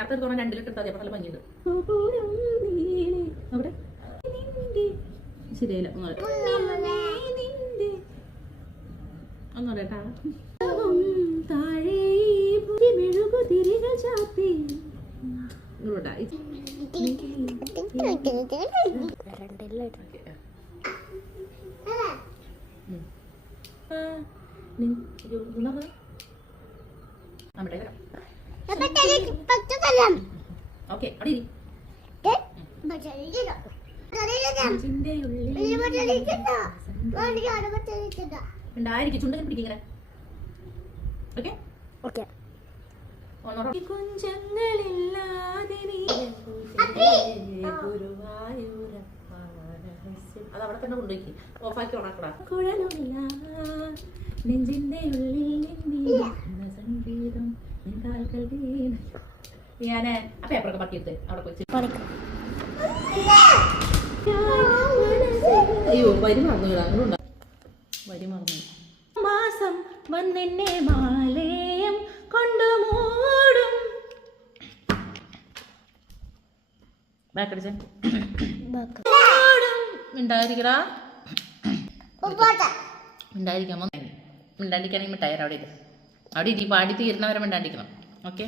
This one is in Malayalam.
അടുത്ത 2 ലിറ്റർ എടുത്താൽ നല്ല ഭംഗിയുണ്ട്. അവിടെ ശരിയായില്ല ഒന്നുകൂടെ കേട്ടാ. ഓക്കെ ഉണ്ടായിരിക്കും ചുണ്ടൻ പിടിക്കിങ്ങനെ. ഓക്കെ ഓക്കെ അത് അവിടെ തന്നെ കൊണ്ടുപോയി ഓഫാക്കി ഉണക്കടാ. കുഴലില്ല നെഞ്ചിന്റെ ഉള്ളിൽ സംഗീതം ഞാന് ആ പേപ്പറൊക്കെ പറ്റിയിട്ട് അവിടെ പോയി. അയ്യോ വരി മറന്നു അങ്ങോട്ടുണ്ടാ വരി മറന്നു. മാസം വന്നെന്നെ മാലയം കൊണ്ടു മൂടും. ബാക്കടിച്ച മിണ്ടായിരിക്കടാ മിണ്ടായിരിക്കാമോ? മിണ്ടാണ്ടിരിക്കുകയാണെങ്കിൽ മിഠായി അവിടെ ഇരി പാടി തീരുന്നവരെ മിണ്ടാണ്ടിരിക്കണം. ഓക്കെ.